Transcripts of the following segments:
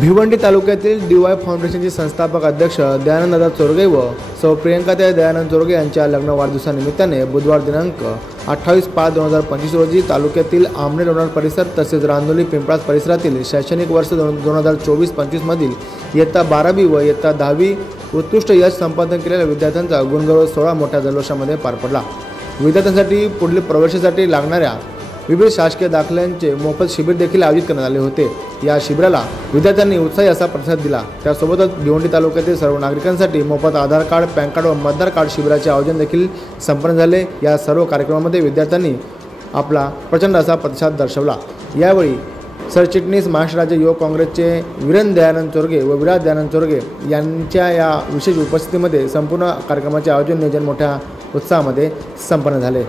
भिवंडी तालुक्यातील DY फाउंडेशनचे संस्थापक अध्यक्ष दयानंद चोरगे व सौ प्रियंकाताई दयानंद चोरगे यांच्या लग्न वाढदिवसानिमित्ताने बुधवार दिनांक 28/5/2025 रोजी तालुक्यातील आमने लोणार परिसर तसेच रांजोली पिंपळास परिसरातील शैक्षणिक वर्ष 2024-25 मधील इयत्ता 12वी व इयत्ता 10वी उत्कृष्ट यश संपादन केलेल्या विद्यार्थ्यांचा गुणगौरव सोहळा मोठ्या जल्लोषामध्ये पार पडला। विद्यार्थ्यांसाठी पुढील प्रवेशासाठी लागणाऱ्या विविध शासकीय दाखल्यांचे मोफत शिबिर देखील आयोजित करण्यात आले होते। या शिबिराला विद्यार्थ्यांनी उत्साही असा प्रतिसाद दिला। त्यासोबतच भिवंडी तालुक्यातील सर्व नागरिकांसाठी मोफत आधार कार्ड, पॅन कार्ड व मतदार कार्ड शिबिराचे आयोजन देखील संपन्न झाले। या सर्व कार्यक्रमामध्ये विद्यार्थ्यांनी आपला प्रचंड असा प्रतिसाद दर्शवला। यावेळी सरचिटणीस महाराष्ट्र राज्य युवक काँग्रेसचे वीरेंद्र दयानंद चोरगे व विराज दयानंद चोरगे यांच्या या विशेष उपस्थितीमध्ये संपूर्ण कार्यक्रमाचे आयोजन नियोजन मोठ्या उत्साहामध्ये संपन्न झाले।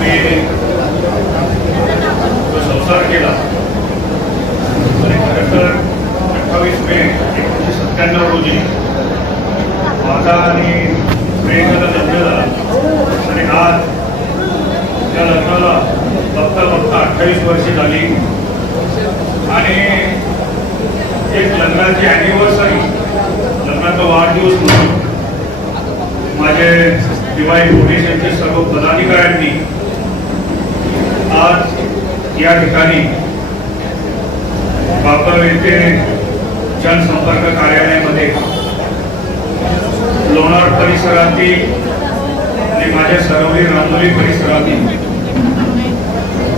आम्ही जो संसार केला आणि खरं तर 28 मे 1997 रोजी माझा आणि प्रियंकाचा लग्न झाला आणि आज त्या लग्नाला बघता 28 वर्षे झाली आणि एक लग्नाची ॲनिव्हर्सरी, लग्नाचा वाढदिवस म्हणून माझे दिवाळी फाउंडेशनचे सर्व पदाधिकाऱ्यांनी आज या ठिकाणी बापर येथे जनसंपर्क कार्यालयामध्ये लोणार परिसरातील आणि माझ्या सरवली रांगोली परिसरातील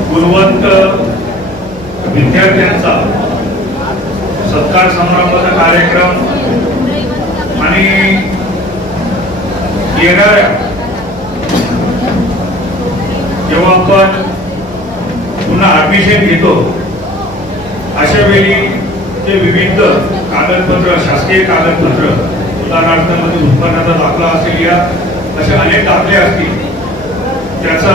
गुणवंत विद्यार्थ्यांचा सत्कार समारंभाचा कार्यक्रम आणि येणाऱ्या जेव्हा आपण पुन्हा ऍडमिशन घेतो अशा वेळी जे विविध कागदपत्र, शासकीय कागदपत्र, उदाहरणार्थ मध्ये उत्पन्नाचा दाखला असेल या असे अनेक दाखले असतील, त्याचा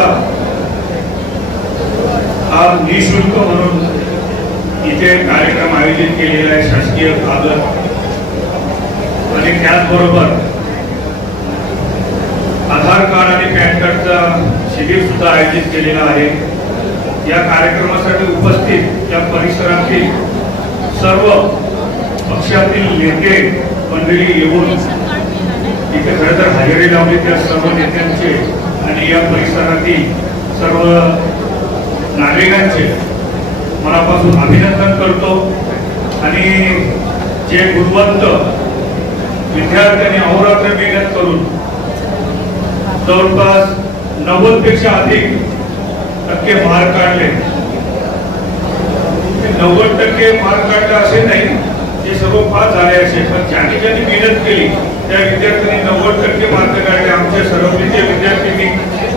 हा निःशुल्क म्हणून इथे कार्यक्रम आयोजित केलेला आहे, शासकीय कागद आणि त्याचबरोबर आधार कार्ड आणि पॅन कार्डचा शिबिर सुद्धा आयोजित केलेला आहे। या कार्यक्रमासाठी उपस्थित या परिसरातील सर्व पक्षातील नेते मंडळी येऊन इथे खरं तर हजेरी लावली त्या सर्व नेत्यांचे आणि या परिसरातील सर्व नागरिकांचे मनापासून अभिनंदन करतो आणि जे गुणवंत विद्यार्थ्यांनी अहोरात्र मेहनत करून जवळपास 90 पेक्षा अधिक टक्के मार्क काढले, 90% मार्क काढले असे नाही, जे सर्व पास झाले असे, पण ज्यांनी ज्यांनी मेहनत केली त्या विद्यार्थ्यांनी 90% मार्क काढले। आमच्या सर्वविद्या विद्यार्थ्यांनी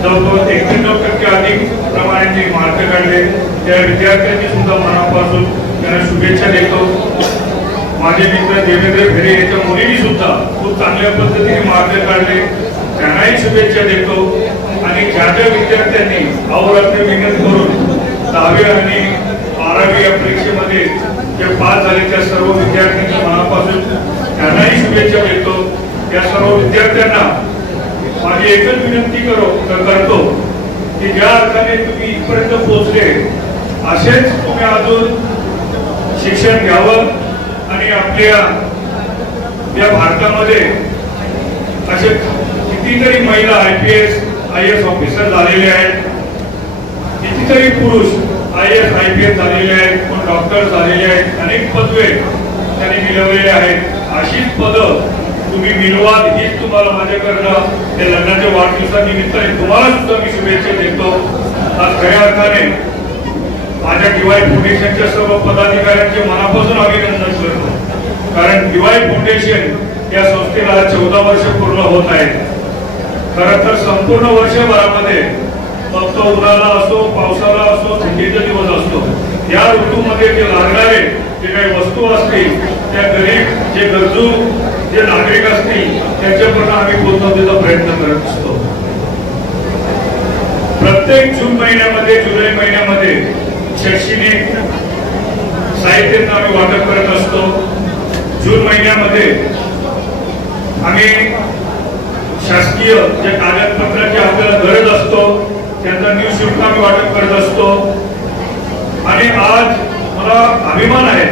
जवळजवळ 91% अधिक प्रमाणाने मार्क काढले। त्या विद्यार्थ्यांनी सुद्धा मनापासून त्यांना शुभेच्छा देतो। माझे मित्र देवेंद्र भेरे यांच्या मुलींनी सुद्धा खूप चांगल्या पद्धतीने मार्क काढले, त्यांनाही शुभेच्छा देतो आणि ज्या ज्या विद्यार्थ्यांनी अहोरात्र मेहनत करून 10वी आणि 12वी या परीक्षेमध्ये जे पास झाले त्या सर्व विद्यार्थ्यांच्या मनापासून त्यांनाही शुभेच्छा देतो। या सर्व विद्यार्थ्यांना माझी एकच विनंती करतो की ज्या अर्थाने तुम्ही इथपर्यंत पोहोचले असेच तुम्ही अजून शिक्षण घ्यावं आणि आपल्या या भारतामध्ये असे कितीतरी महिला IPS IAS ऑफिसर झालेले आहेत, कितीतरी पुरुष IAS IPS झालेले आहेत, कोण डॉक्टर झालेले आहेत, अनेक पदवे त्यांनी मिळवलेले आहेत। अशीच पदं तुम्ही मिळवा, हीच तुम्हाला माझ्याकडनं त्या लग्नाच्या वाढदिवसानिमित्ताने तुम्हाला सुद्धा मी शुभेच्छा देतो। आज खऱ्या अर्थाने माझ्या दिवाळी फाउंडेशनच्या सर्व पदाधिकाऱ्यांचे मनापासून अभिनंदन करतो, कारण दिवाळी फाउंडेशन या संस्थेला 14 वर्ष पूर्ण होत आहेत। खरं तर संपूर्ण वर्षभरामध्ये फक्त उन्हाळा असो, पावसाळा असो, थंडीचा दिवस असतो, या ऋतूमध्ये जे लागणारे जे काही वस्तू असतील त्या गरीब जे गरजू जे नागरिक असतील त्यांच्यापर्यंत आम्ही पोहोचवण्याचा प्रयत्न करत असतो। प्रत्येक जून महिन्यामध्ये, जुलै महिन्यामध्ये शैक्षणिक साहित्याचं आम्ही वाटप करत असतो। जून महिन्यामध्ये आम्ही शासकीय जे कागदपत्राची आपल्याला गरज असतो त्यांचा निःशुल्क आम्ही वाटप करत असतो आणि आज मला अभिमान आहे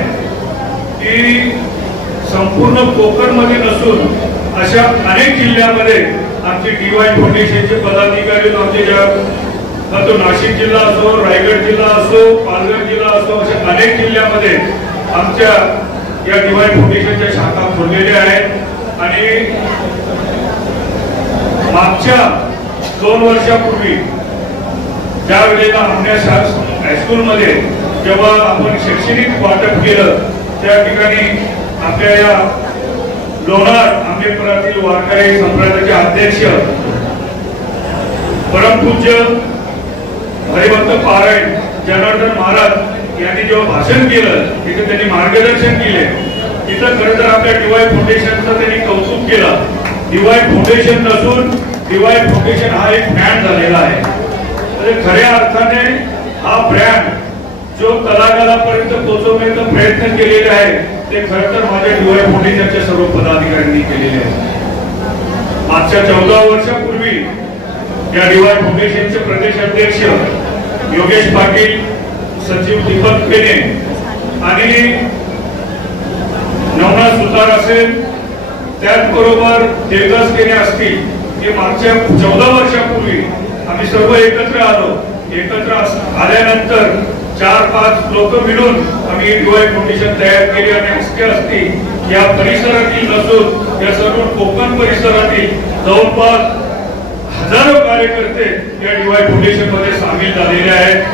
की संपूर्ण कोकणमध्ये नसून अशा अनेक जिल्ह्यामध्ये आमची DY फाउंडेशनचे पदाधिकारी आमचे ज्या तो नाशिक जिल्हा असो, रायगड जिल्हा असो, पालघर जिल्हा असो, अशा अनेक जिल्ह्यामध्ये आमच्या या DY फाउंडेशनच्या शाखा खोललेल्या आहेत आणि मागच्या 2 वर्षापूर्वी ज्या वेळेला आमच्या हायस्कूलमध्ये जेव्हा आपण शैक्षणिक वाटप केलं त्या ठिकाणी आपल्या या लोणार आंबेडकरातील वारकरी संप्रदायाचे अध्यक्ष परमपूज्य हरिभक्त पारायण जनार्दन महाराज यांनी जेव्हा भाषण केलं तिथे त्यांनी मार्गदर्शन केले, तिथं खरं तर आपल्या DY फाउंडेशनचं त्यांनी कौतुक केलं। DY फाउंडेशन नसून DY फाउंडेशन हा एक ब्रँड झालेला आहे, म्हणजे खऱ्या अर्थाने हा ब्रँड जो तळागाळापर्यंत पोहोचवण्याचा प्रयत्न केलेला आहे ते खरं तर माझ्या डीवाय फाउंडेशनच्या सर्व पदाधिकाऱ्यांनी केलेले आहे. मागच्या 14 वर्षापूर्वी या डीवाय फाउंडेशनचे प्रदेश अध्यक्ष योगेश पाटील, सचिव दीपक केने आणि नवनाथ सुतार असेल, त्याचबरोबर देवदास केने असतील, हे मागच्या 14 वर्षापूर्वी आम्ही सर्व एकत्र आलो. एकत्र आल्यानंतर 4-5 लोक मिळून आम्ही डीवाय फाउंडेशन तयार केली आणि असे असती या परिसरातील नसून या सर्व कोकण परिसरातील जवळपास हजारो कार्यकर्ते या डीवाय फाउंडेशन मध्ये सामील झालेले आहेत.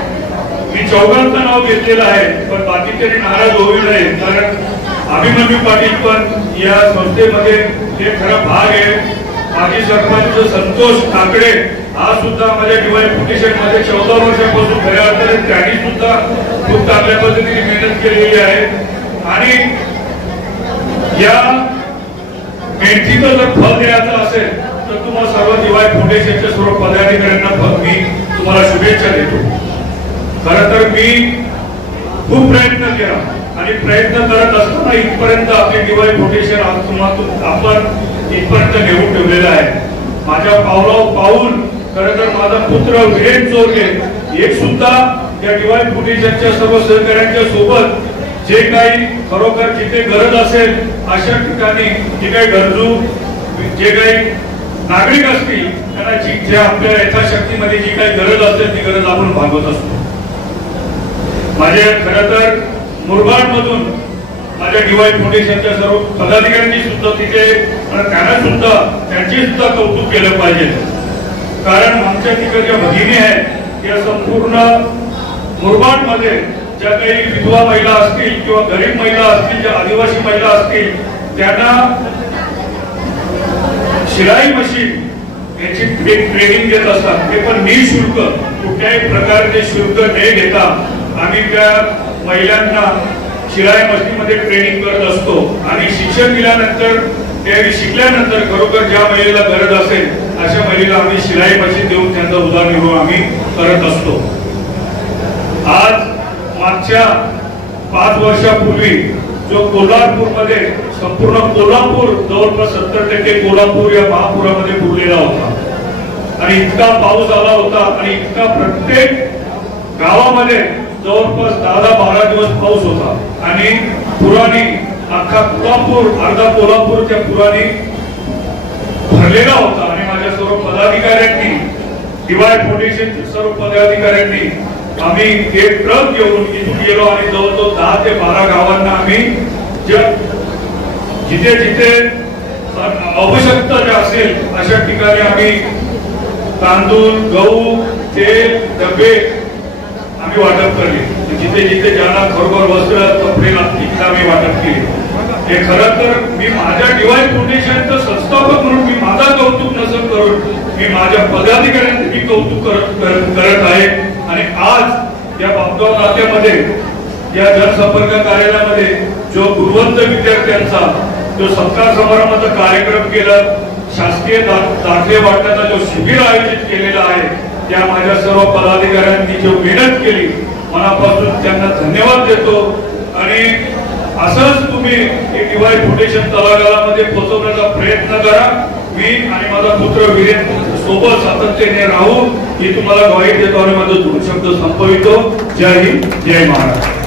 मी चौघांचं नाव घेतलेलं आहे, पण बाकीचे नाराज होऊ नये, कारण अभिमन्यू पाटील पण या संस्थेमध्ये हे खरा भाग आहे. माजी सरपंच संतोष काकडे हा सुद्धा माझ्या डीवाय फाउंडेशन मध्ये 14 वर्षापासून खऱ्या अर्थाने त्यांनी सुद्धा खूप चांगल्या पद्धतीने मेहनत केलेली आहे. आणि या मेहनतीचं जर फळ द्यायचं असेल तर तुम्हाला सर्व डीवाय फाउंडेशनच्या सर्व पदाधिकाऱ्यांना मी तुम्हाला शुभेच्छा देतो. खरं तर मी खूप प्रयत्न केला आणि प्रयत्न करत असताना इथपर्यंत आपले डीवाय फाउंडेशन आपण इथपर्यंत घेऊन ठेवलेलं आहे. माझ्या पावलावर पाऊल खरं तर माझा पुत्र वीरेन चोरगे एक सुद्धा या डीवाय फाउंडेशनच्या सर्व सहकाऱ्यांच्या सोबत जे काही खरोखर जिथे गरज असेल अशा ठिकाणी जे काही गरजू जे काही नागरिक असतील त्यांना जी आपल्या यथाशक्तीमध्ये जी काही गरज असेल ती गरज आपण भागवत असतो. माझ्या खरं तर मुरबाड मधून माझ्या डीवाय फाउंडेशनच्या सर्व पदाधिकाऱ्यांनी सुद्धा तिथे त्यांना सुद्धा त्यांची सुद्धा कौतुक केलं पाहिजे, कारण आमच्या तिकडच्या भगिनी आहेत या संपूर्ण मुरबाड मध्ये ज्या काही विधवा महिला असतील किंवा गरीब महिला असतील, ज्या आदिवासी महिला असतील, त्यांना शिलाई मशीन याची ट्रेनिंग देत असतात. ते पण निःशुल्क, कुठल्याही प्रकारचे शुल्क न घेता आम्ही त्या महिलांना शिलाई मशीन मध्ये ट्रेनिंग करत असतो. आणि शिक्षण दिल्यानंतर त्यावेळी शिकल्यानंतर खरोखर ज्या महिलेला गरज असेल अशा महिलेला आम्ही शिलाई मशीन देऊन त्यांचा उदरनिर्वाह आम्ही करत असतो. आज मागच्या 5 वर्षापूर्वी जो कोल्हापूरमध्ये संपूर्ण कोल्हापूर जवळपास 70% कोल्हापूर या महापुरामध्ये बुडलेला होता आणि इतका पाऊस आला होता आणि इतका प्रत्येक गावामध्ये जवळपास 10-12 दिवस पाऊस होता आणि पुराने अख्खा कोल्हापूर, अर्धा कोल्हापूर त्या पुराने भरलेला होता. आणि माझ्या सर्व पदाधिकाऱ्यांनी, डीवाय फाउंडेशनच्या सर्व पदाधिकाऱ्यांनी आम्ही एक ट्रक घेऊन इथून गेलो आणि जवळजवळ 10 ते 12 गावांना आम्ही जिथे जिथे आवश्यकता ज्या असेल अशा ठिकाणी आम्ही तांदूळ, गहू, तेल, डबे आम्ही वाटप केले. जिथे जिथे ज्यांना खरोखर वस्त्र, कपडे लागतील तिथे आम्ही वाटप केले. हे खरं तर मी माझ्या डीवाय फाउंडेशनचं संस्थापक म्हणून मी माझा कौतुक नसं करून मी माझ्या पदाधिकाऱ्यांचे मी कौतुक करत आहे. आणि आज या बापगाव नाक्यामध्ये या जनसंपर्क कार्यालयामध्ये जो गुणवंत विद्यार्थ्यांचा जो सत्कार समारंभाचा कार्यक्रम केला, शासकीय दाखले वाटण्याचा जो शिबिर आयोजित केलेला आहे, त्या माझ्या सर्व पदाधिकाऱ्यांनी जो मेहनत केली मनापासून त्यांना धन्यवाद देतो. आणि असंच तुम्ही डीवाय फाउंडेशन तळागाळामध्ये पोहोचवण्याचा प्रयत्न करा. मी आणि माझा पुत्र वीरेन सोबत सातत्याने राहू ही तुम्हाला ग्वाही देतो आणि माझं 2 शब्द संपवितो. जय हिंद, जय महाराष्ट्र.